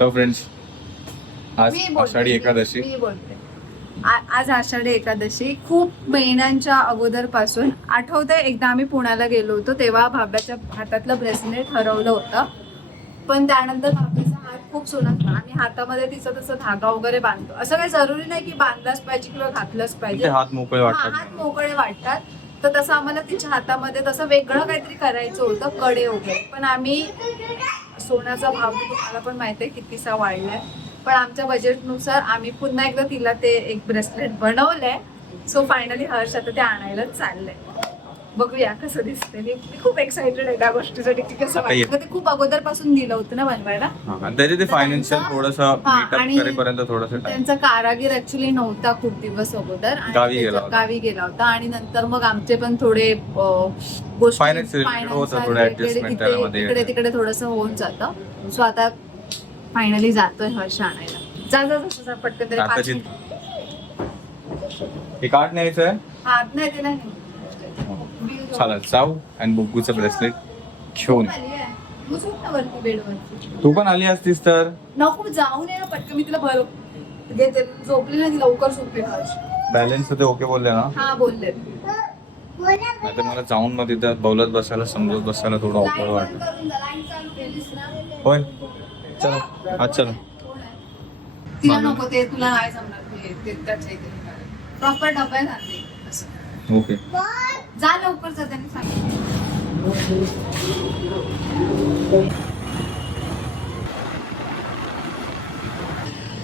तर फ्रेंड्स आज मी बोलते, आषाढी मी- एकादशी. मी बोलते. आ- आज आषाढी एकादशी खूप महिन्यांच्या अगोदरपासून आठवतंय एकदा आम्ही पुण्याला गेलो होतो तेव्हा भाब्याच्या हातातलं ब्रेसलेट हरवलं होतं. पण त्यानंतर भाब्याचा हात खूप सुनाचा आणि हातामध्ये तिचं तसं धागा वगैरे बांधतो. असं काही जरुरी नाही की बांधलाच पाहिजे किंवा घातलंच ते पाहिजे हात मोकळे हा, वाटतात. हात मोकळे वाटतात. तर तसं आम्हाला तिच्या हातामध्ये तसं वेगळं काहीतरी करायचं होतं कडे वगैरे. पण आम्ही सोन्याचा भाव तुम्हाला पण माहिती आहे कितीसा वाढलाय. पण आमच्या बजेटनुसार आम्ही पुन्हा एकदा तिला ते एक ब्रेसलेट बनवलंय. सो फायनली हर्ष आता ते आणायला चाललंय. बघूया कसं दिसतंय. मी मी खूप एक्साइटेड आहे त्या गोष्टीसाठी की कसं आता. वाटतं. ते खूप अगोदरपासून दिलं होतं ना बनवायला. हा, आणि त्याचे ते फायनान्शियल थोडस हा, आणि करेपर्यंत थोडस टाइम त्यांचा कारागीर ऍक्च्युली नव्हता खूप दिवस अगोदर आणि गावी गेला त्याच्या- होता. गावी गेला होता. आणि नंतर मग आमचे पण थोडे अं, गोष्टी Finance related finance होतं, थोडं related adjustment इथे- त्यामध्ये. इकडे तिकडे थोडस होऊन जातं. सो आता फायनली जातोय हर्ष आणायला. जा जा जसं जा पटकन तरी पाच आताची- मिनिटं. हे कार्ड न्यायचं आहे हात नाही दिला नाही. चालेल. जाऊ आणि बुग्गूचं ब्रेसलेट घेऊन. तू झोप ना वरती बेडवरती. तू पण आली असतीस तर? नको जाऊ नये ना पटकन. मी तिला भर घेते झोपली ती लवकर झोपली हर्ष बॅलन्स होते ओके बोलले ना? हा बोलले. नाही तर मला जाऊन मग तिथं बोलत बसायला समजत बसायला थोडं लाइट वाटत. होय. चलो. आज चलो. तिला नको ते तुला नाही जमणार. ते- ते त्याच्या इथे प्रॉपर असं. ओके जा लवकर जा त्यांनी सांगितलं.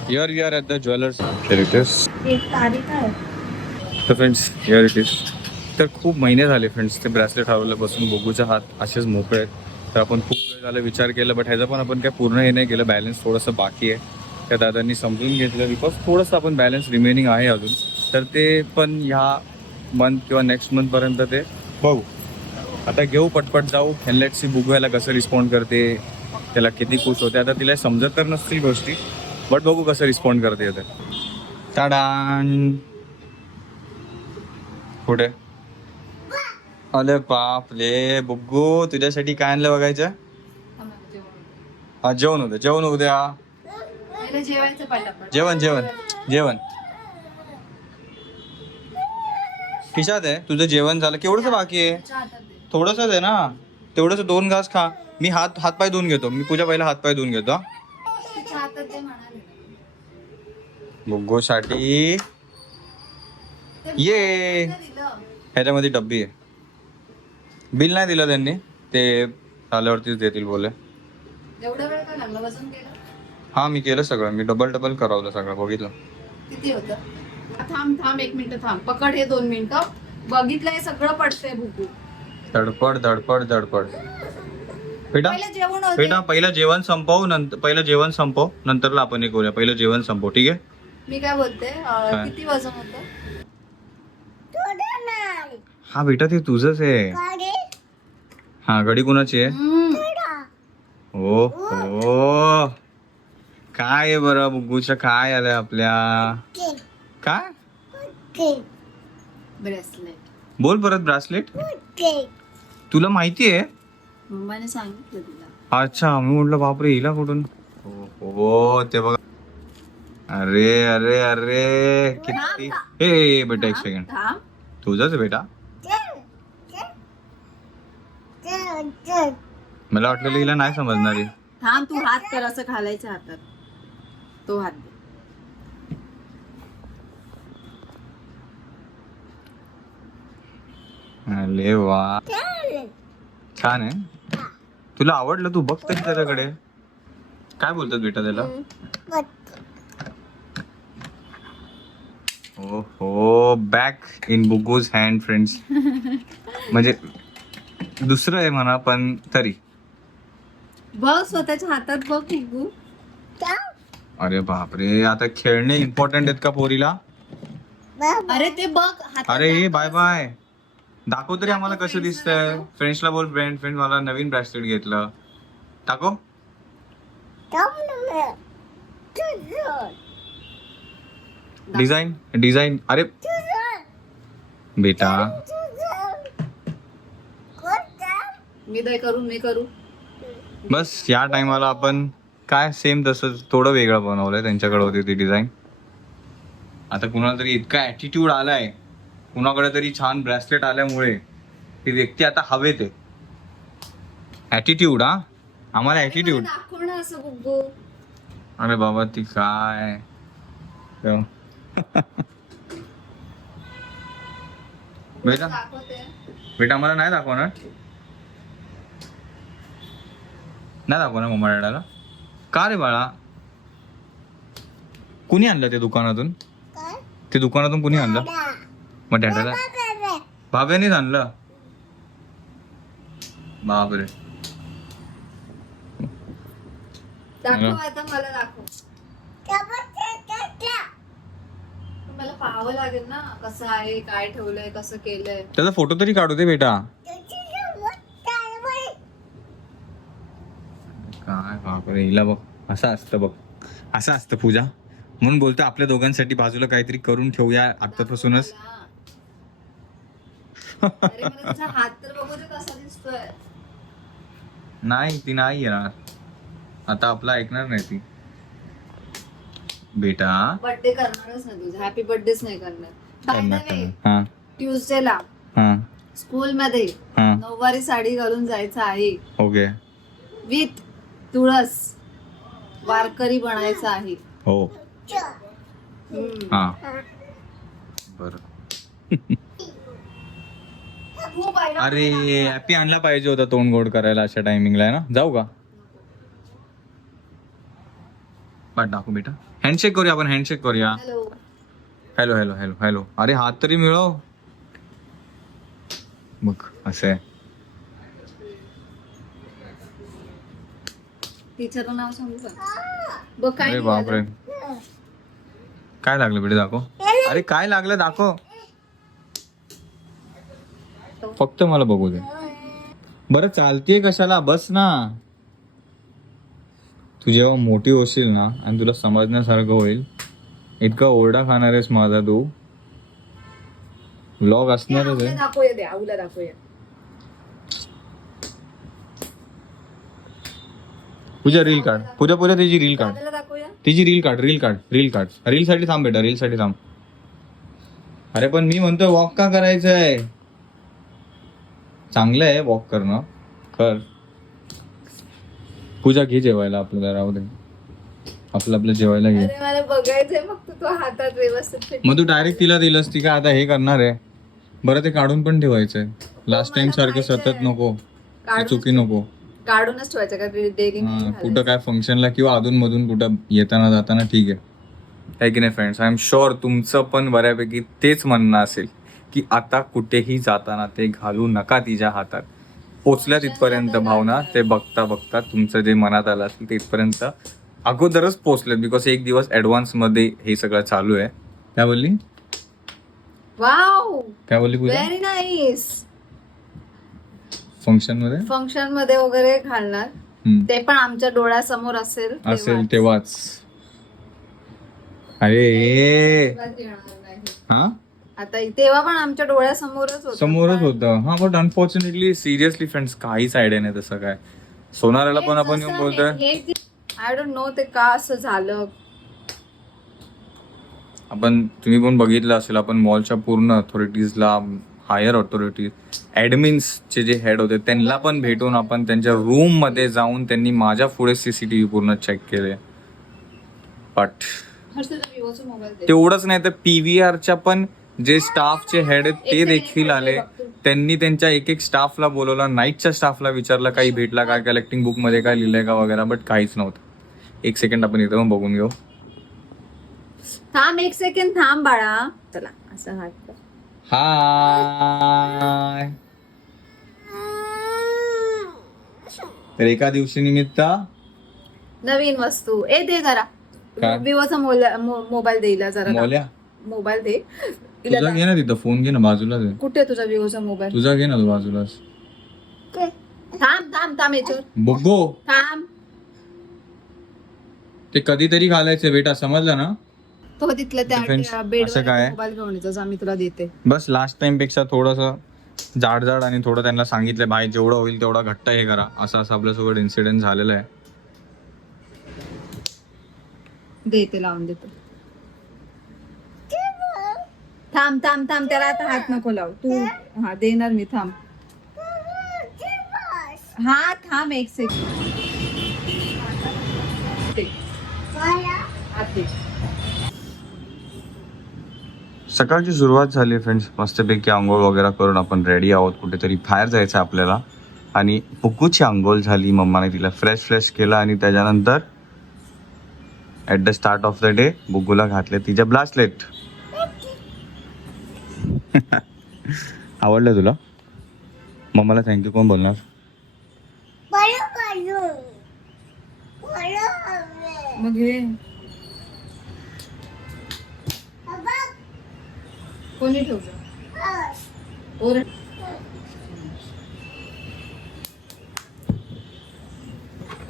Here we are at the jewelers. Here it is. तर फ्रेंड्स हिअर इट इज तर खूप महिने झाले फ्रेंड्स ते ब्रेसलेट हरवल्यापासून बोगूचे हात असेच मोकळे आहेत. तर आपण खूप वेळ झाला विचार केला बट ह्याचा पण आपण काय पूर्ण हे नाही केलं बॅलन्स थोडंसं बाकी आहे. त्या दादांनी समजून घेतलं बिकॉज थोडंसं आपण बॅलन्स रिमेनिंग आहे अजून. तर ते पण ह्या मंथ किंवा नेक्स्ट मंथपर्यंत ते बघू. आता घेऊ पटपट जाऊ. हेल्लेटशी बुगवायला कसं रिस्पॉन्ड करते त्याला किती खुश होते आता तिला समजत तर नसतील गोष्टी बट बघू कसं रिस्पॉन्ड करते आता. टाडान कुठे? अरे बापले बुग्गू तुझ्यासाठी काय आणलं बघायचं? हा जेवण होतं जेवण होऊ द्या. पहिले जेवायचं पटापट जेवण जेवण जेवण. खिशात आहे. तुझं जेवण झालं. केवढंच बाकी आहे. थोडंसंच आहे ना? तेवढंच दोन घास खा. मी हात हात पाय धुवून घेतो. मी पूजा पहिला हात पाय धुवून घेतो ते ये. ह्याच्यामध्ये डब्बी आहे. बिल नाही दिलं त्यांनी. ते आल्यावरतीच देतील बोले. हा मी केलं सगळं. मी डबल डबल करवलं सगळं. बघितलं. किती होतं? थांब थांब एक मिनिट थांब. पकड हे दोन मिनिटं. बघितलंय सगळं पडतंय भुकू. धडपड धडपड धडपड. बेटा पहिलं जेवण होते बेटा पहिलं जेवण संपव नंतर पहिलं जेवण संपव. नंतरला आपण हे करूया. पहिलं जेवण संपव ठीक आहे? मी काय बोलते? अं, काय? किती वजन होतं? हा बेटा ते तुझंच आहे. हा गडी कुणाची आहे? हम्म. हो हो काय आहे बरं बुग्गूच्या काय आलंय आपल्या? काय? ब्रेसलेट बोल परत ब्रासलेट तुला माहिती आहे? मम्माने सांगितलं तिला. अच्छा मी म्हटलं बापरे हिला कुठून? हो, हो ते बघा. अरे अरे अरे किती ए बेटा एक सेकंड थांब. तुझंच आहे बेटा? मला वाटलेलं हिला नाही समजणार आहे. थांब तू हात कर असं घालायचं हातात. तो हात दे. अरे वा. छान. आहे? तुला आवडलं तू? बघ तरी त्याच्याकडे. काय बोलतात बेटा त्याला? हो हो. बॅक इन बुगूज हँड फ्रेंड्स म्हणजे दुसरं आहे म्हणा पण तरी. बघ स्वतःच्या हातात बघ अरे बापरे. आता खेळणे इम्पॉर्टंट आहेत का पोरीला? अरे ते बघ अरे बाय बाय. दाखव तरी आम्हाला कसं दिसतंय. फ्रेंड्सला बोल फ्रेंड फ्रेंड मला नवीन ब्रॅसलेट घेतलं. टाको डिझाईन डिझाईन अरे. बेटा. मी दय करू मी करू. बस या टायमाला आपण काय सेम तसंच थोडं वेगळं बनवलंय त्यांच्याकडे होती ती डिझाईन आता कुणाला तरी इतका ॲटिट्यूड आलाय. कुणाकडे तरी छान ब्रेसलेट आल्यामुळे ती व्यक्ती आता हवेत आहे. ॲटिट्यूड हा? आम्हाला ॲटिट्यूड दाखव ना असं गुग्गू अरे बाबा ती काय? तेव्हा. बेटा. दाखवते. बेटा मला नाही दाखवणार? नाही दाखवणार मम्मा डॅडाला का रे बाळा? कुणी आणलं ते दुकानातून? ते दुकानातून कुणी आणलं? मग डॅडाला भाव्यानेच आणलं. बापरे. दाखव आता मला दाखव. मला पाहावं लागेल ना कसं आहे काय ठेवलंय कसं केलंय. त्याचा फोटो तरी काढू दे बेटा. काय बापरे हिला बघ. असं असतं बघ. असं असतं पूजा. म्हणून बोलतो आपल्या दोघांसाठी बाजूला काहीतरी करून ठेवूया आतापासूनच. अरे मला तुझा हात तर बघू दे कसा दिसतोय. नाही ती नाही येणार. आता आपला ऐकणार नाही ती. बेटा. बर्थडे करणारच नाही तुझा. हॅपी बर्थडेच नाही करणार. बाय करणार द वे करणार. हा. ट्युजडेला हा. स्कूल मध्ये हा. नऊवारी साडी घालून जायचं आहे. ओके. विथ तुळस वारकरी बनायचं आहे. हो. हम्म. हा. बर. खूप आहे ना अरे हॅपी आणला पाहिजे होता तोंड गोड करायला अशा टायमिंगला ना? जाऊ का? पाठ टाकू बेटा. हँडशेक करूया आपण हँडशेक करूया. Hello hello hello hello hello अरे हात तरी मिळव. बघ असं आहे. टीचरचं नाव सांगू का? बघ काय अरे? बापरे. काय लागलं बेटे दाखव. अरे काय लागलं दाखव. फक्त मला बघू दे. बरं चालतीये कशाला? बस ना. तू जेव्हा मोठी होशील ना आणि तुला समजण्यासारखं होईल इतका ओरडा खाणार आहेस माझा तू. लॉग असणारच आहे दाखवूया दे आऊला दाखवूया. पूजा रील काढ. पूजा पूजा त्याची रील काढ. दाखवूया. तिची रील काढ रील काढ रील काढ. रील साठी थांब बेटा रील साठी थांब. अरे पण मी म्हणतोय वॉक का करायचंय? चांगलं आहे वॉक करणं. कर. पूजा घे जेवायला आपल्याला राहू दे. आपलं आपलं जेवायला घे. अरे मला बघायचंय फक्त तो हातात व्यवस्थित fit. मग तू डायरेक्ट तिला दिलंस ती काय आता हे करणार आहे? बरं ते काढून पण ठेवायचंय. लास्ट टाइम सारखं सतत नको. ती काढून चुकी नको. काढूनच ठेवायचं का? हा, कुठं काय फंक्शनला किंवा अधून मधून कुठं येताना जाताना ठीक आहे. आहे की नाही फ्रेंड्स आय एम शुअर तुमचं पण बऱ्यापैकी तेच म्हणणं असेल. की आता कुठेही जाताना ते घालू नका तिच्या हातात. पोचल्या तिथपर्यंत भावना ते बघता बघता तुमचं जे मनात आलं असेल तिथपर्यंत अगोदरच पोचलेत बिकॉज एक दिवस ऍडव्हान्समध्ये हे सगळं चालू आहे. काय बोलली? वाव काय बोलली पूजा? व्हेरी नाईस फंक्शनमध्ये? फंक्शनमध्ये वगैरे घालणार. हम्म. ते पण आमच्या डोळ्यासमोर असेल असेल तेव्हाच. अरे. हा? आता तेव्हा पण आमच्या डोळ्यासमोरच होत. समोरच होतं. हा बट अनफॉर्च्युनेटली सिरियसली फ्रेंड्स काहीच आयडिया नाही तसं काय. सोनाराला पण आपण येऊन बोलतोय. आय डोंट नो ते का असं झालं? आपण तुम्ही पण बघितलं असेल आपण मॉलच्या पूर्ण अथॉरिटीजला हायर ऑथॉरिटीज ऍडमिन्सचे जे हेड होते त्यांना पण भेटून आपण त्यांच्या रूममध्ये जाऊन त्यांनी माझ्या पुढे सीसीटीव्ही पूर्ण चेक केले. बट. तेवढंच नाही तर पीव्हीआरच्या पण जे स्टाफचे हेड आहेत ते देखील आले. त्यांनी त्यांच्या एक एक स्टाफला बोलवलं. नाईटच्या स्टाफला विचारलं काही भेटला काय कलेक्टिंग बुकमध्ये काय लिहिलंय का वगैरे? बट काहीच नव्हतं. एक सेकंड आपण इथं पण बघून घेऊ. थांब एक सेकंड थांब बाळा. चला असं हात. हाय. तर एका दिवशी निमित्त? नवीन वस्तू. ए दे जरा. काय? विवोचा मोबाईल दे हिला जरा. मोल्या? मोबाईल दे. तुझा घे ना तिथं फोन घे ना बाजूला दे. कुठे तुझा विवोचा मोबाईल? तुझा घे ना तू बाजूलाच. थांब थांब थांब याच्यावर. बघो थांब. ते कधीतरी घालायचे बेटा समजलं ना? तो तिथल्या Defense, त्या बेड असं काय? मोबाईल घेऊन येतो आम्ही तुला देते. बस लास्ट टाइमपेक्षा थोडस जाड जाड आणि थोडं त्यांना सांगितलं भाई जेवढं होईल तेवढा घट्ट हे करा. असं असं आपल्यासोबत इन्सिडेंट झालेला आहे. दे ते लावून देतो. थांब थांब थांब त्याला आता हात नको लाव. तू हा देणार मी थांब. हा थांब एक सेकंड सकाळची सुरुवात झाली फ्रेंड्स मस्तपैकी आंघोळ वगैरे करून आपण रेडी आहोत. कुठेतरी बाहेर जायचं आपल्याला. आणि पुकूची आंघोळ झाली मम्माने तिला फ्रेश फ्रेश केलं आणि त्याच्यानंतर at the start of the day बुगूला घातले तिच्या ब्लासलेट आवडलं तुला? मम्माला थँक्यू कोण बोलणार? मग हे. कोणी ठेवलं? ओर.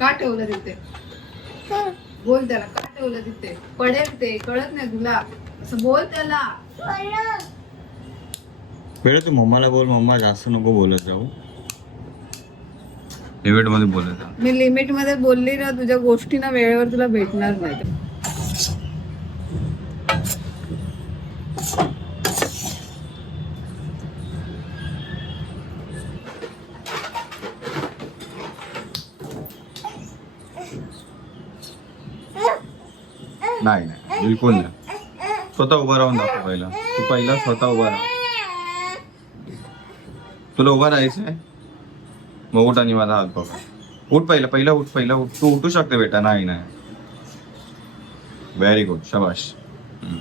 का ठेवलं तिथे? बोल त्याला का ठेवलं तिथे? पडेल ते कळत नाही तुला. असं बोल त्याला. वेळ तू मम्माला बोल मम्मा जास्त नको बोलत जाऊ. लिमिटमध्ये बोलत जा. मी लिमिटमध्ये बोलली ना तुझ्या गोष्टी ना वेळेवर तुला भेटणार नाही नाही नाही. बिलकुल नाही. स्वतः उभा राहून दाखव पहिला. तू पहिला स्वतः उभा राहा. तुला उभा राहायचं आहे मग उठ आणि माझा हात बघा. उठ पहिला पहिला उठ पहिला उठ. तू उठू शकते बेटा. नाही नाही. व्हेरी गुड शबाश हम्म.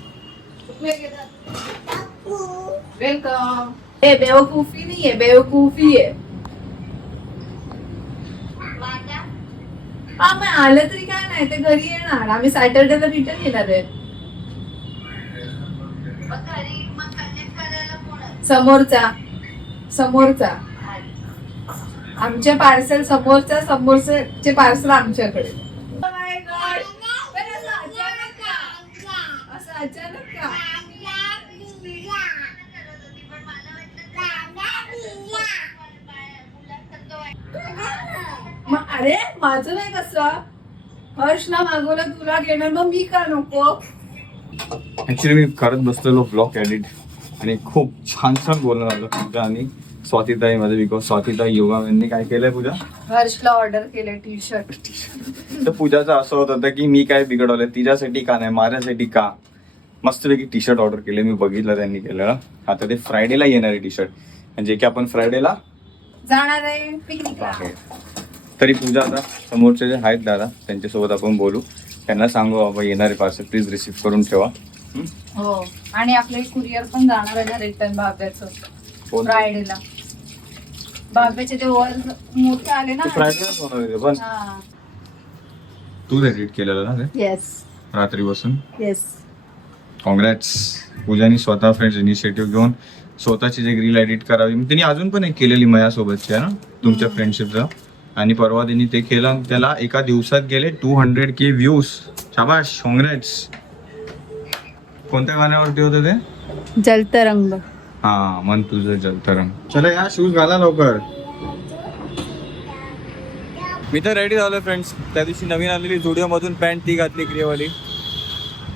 वेलकम ए बेवकूफी नाहीये बेवकूफी आहे. हा मग आलं तरी काय नाही ते घरी येणार. आम्ही सॅटर्डेला रिटर्न येणार आहे? समोरचा. समोरचा. आमचे पार्सल समोरच्या समोरचे पार्सल आमच्याकडे. Oh अरे माझं नाही कसं हर्षला मागवलं तुला घेणार मग मी का नको? ऍक्च्युली मी करत बसलेलो ब्लॉग एडिट आणि खूप छान छान बोलणं आलं पूजा आणि स्वातीताई मध्ये बिकॉज स्वातीताई योगा यांनी काय केलंय पूजा? हर्षला ऑर्डर केले टी शर्ट तर पूजाचं असं होत होतं की मी काय बिघडवलं तिच्यासाठी का नाही माझ्यासाठी का? मस्तपैकी टी शर्ट ऑर्डर केले मी बघितलं त्यांनी केलेलं. आता ते फ्रायडेला येणार आहे टी शर्ट म्हणजे की आपण फ्रायडेला जाणार आहे पिकनिकला तरी पूजा आता समोरचे जे आहेत दादा त्यांच्यासोबत आपण बोलू. त्यांना सांगू बाबा येणारे पार्सल प्लीज रिसीव्ह करून ठेवा. हं? आणि आपले कुरिअर पण जाणार आहे ना रिटर्न बाब्याचं? फ्रायडेला बाब्याचे ते वर मोठे आले ना. ते हा. एडिट केलेलं ना ते? येस रात्री बसून येस कॉंग्रॅट्स पूजानी स्वतः फ्रेंड्स इनिशिएटिव्ह घेऊन स्वतःची जे रील एडिट करावी. त्यांनी अजून पण एक केलेली माझ्यासोबतची आहे ना? तुमच्या फ्रेंडशिपचं आणि परवा त्यांनी ते केलं. त्याला एका दिवसात गेले टू हंड्रेड के व्ह्यूज शाबाश कॉंग्रॅट्स कोणत्या गाण्यावरती होतं ते? जलत रंग हा मन तुझं जलतरंग चला या शूज घाला लवकर. मी तर रेडी झालोय फ्रेंड्स त्या दिवशी नवीन आलेली झुडिओ मधून पॅन्ट ती घातली ग्रेवाली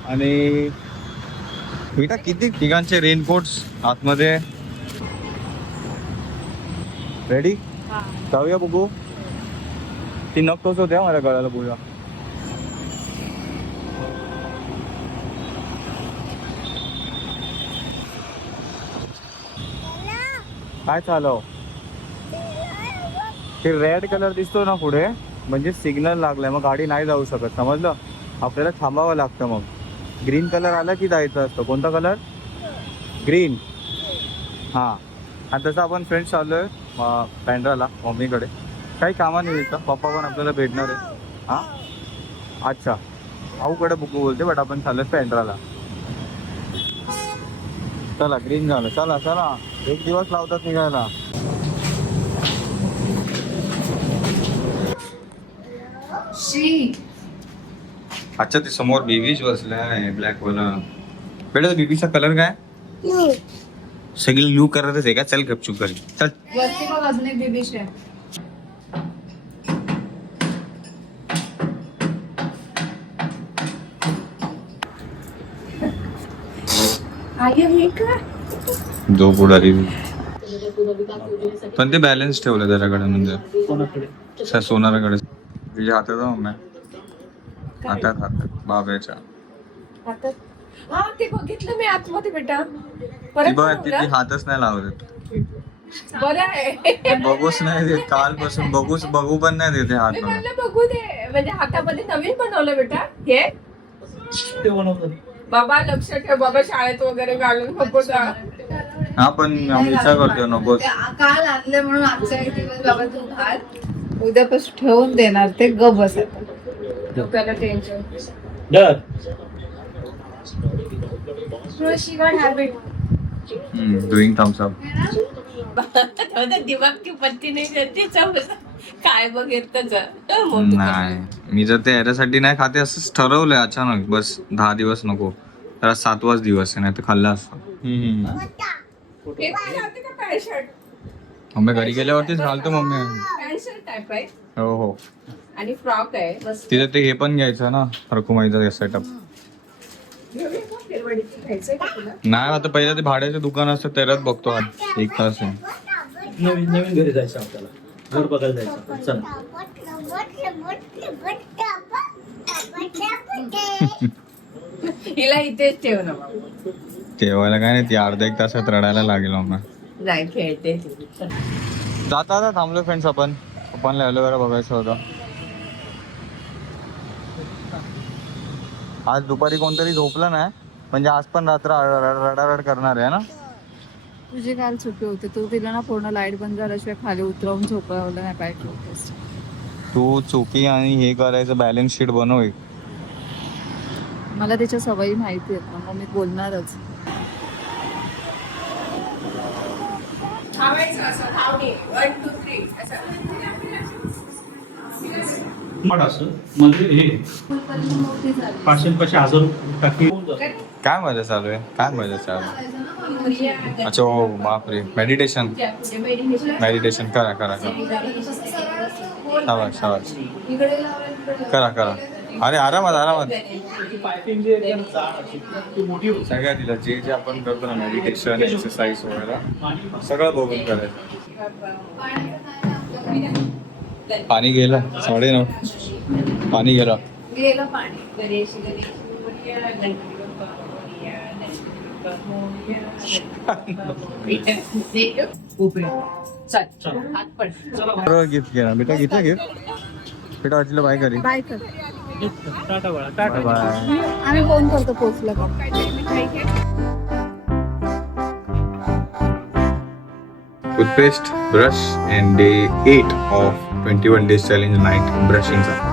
आणि बेटा किती तिघांचे रेनकोट्स आतमध्ये. रेडी जाऊया बघू. ती नक तोच होत्या मला गळाला पूजा काय चालव? ते रेड कलर दिसतो ना पुढे म्हणजे सिग्नल लागलाय मग गाडी नाही जाऊ शकत समजलं? आपल्याला थांबावं लागतं मग. ग्रीन कलर आला की जायचं असतं. कोणता कलर ग्रीन हां. आणि तसं आपण फ्रेंड्स चाललोय बँड्राला मम्मीकडे. काही कामानिमित्त पप्पा पण आपल्याला भेटणार आहे हां? अच्छा. आऊकडे बुक बोलते बट आपण चाललोय पॅन्ड्राला. चला ग्रीन झालं. चला चला. एक दिवस लावतात निघायला. शी अच्छा ते समोर बेबीज बसलाय ब्लॅक वाला. बेटा बेबीचा कलर काय? सगळे लू करतच आहे का? चल गपचूप कर चल. वरती बघ अजून एक बेबीश आहे. हे जो पुढारी। पण ते बॅलन्स ठेवलं त्याच्याकडे म्हणजे सोनाराकडे. तुझ्या हातात आहे मम्मी हातात हातात. बाब्याच्या. हा ते बघितलं मी आतमध्ये बेटा. ती परत बघ ती बनवलं? ती हातच नाही लावत. बघूच नाही देत कालपासून बघूच बघू पण नाही देते हात बघू दे. म्हणजे हातामध्ये नवीन बनवलं बेटा. हे? ते बनवतात. बाबा लक्ष ठेव. बाबा शाळेत वगैरे घालून नको जा. हा पण आम्ही विचार करतो नको. ते काल आणले म्हणून आजच्या एक दिवस बाबा तू घाल. उद्यापासून ठेवून देणार ते ग बस डोक्याला टेन्शन डर. डुईंग थम्स अप दिमाग की पत्ती नाही काय बघेल नाही. मी जर ते याच्यासाठी नाही खाते असंच ठरवलंय अचानक बस दहा दिवस नको. तर सातवाच दिवस आहे नाही तर खाल्ला असतो. Pant shirt? मम्मी घरी गेल्यावरतीच घालतो मम्मी. पॅन्ट शर्ट टाईप आहे हो हो. आणि फ्रॉक आहे बस तिथे ते हे पण घ्यायचं ना रकुमाईचा सेटअप घ्यायचंय का तुला? नाही आता पहिलं ते भाड्याचे दुकान असतं त्याच्यात बघतो आज. एक तास आहे. नवीन नवीन घरी जायचं आपल्याला. घर बघायला जायचं. चला. हिला इथेच ठेव ना ठेवायला काय नाही ती अर्धा एक तासात रडायला लागेल जाय खेळते. जाता आता थांबलो फ्रेंड्स आपण. पप्पांना एलोवेरा बघायचं होतं. आज दुपारी कोणतरी झोपलं नाही म्हणजे आज पण रात्र रडारड करणार आहे ना? तुझी काल चुकी होती. तू तिला ना पूर्ण लाइट बंद झाल्याशिवाय खाली उतरवून झोपवलं नाही पाहिजे होतेस. तू चुकी आणि हे करायचं बॅलन्स शीट बनव एक. मला त्याच्या सवयी माहिती आहेत ना मग मी बोलणारच. मग असं. म्हणजे हे पाचशे पाचशे हजार टाकी काय मजा चालू आहे? काय मजा चालू आहे? अच्छा ओ बापरे. मेडिटेशन मेडिटेशन करा करा करा. शाबाश शाबास. करा करा. अरे आरामात आरामात. सगळ्या तिला जे जे आपण करतो ना मेडिटेशन एक्सरसाइज वगैरे सगळं बघून करायचं. पाणी गेलं. साडे नऊ पाणी गेलं. गेलं पाणी. गणेश गणेश गिफ्ट घे ना बेटा घेतलं गिफ्ट बेटा वाटलं बाय करी. बाय कर. टाटा बाळा बाय टाटा बाय आम्ही फोन करतो पोचला का? Toothpaste, brush, and day 8 of 21 days challenge night brushing.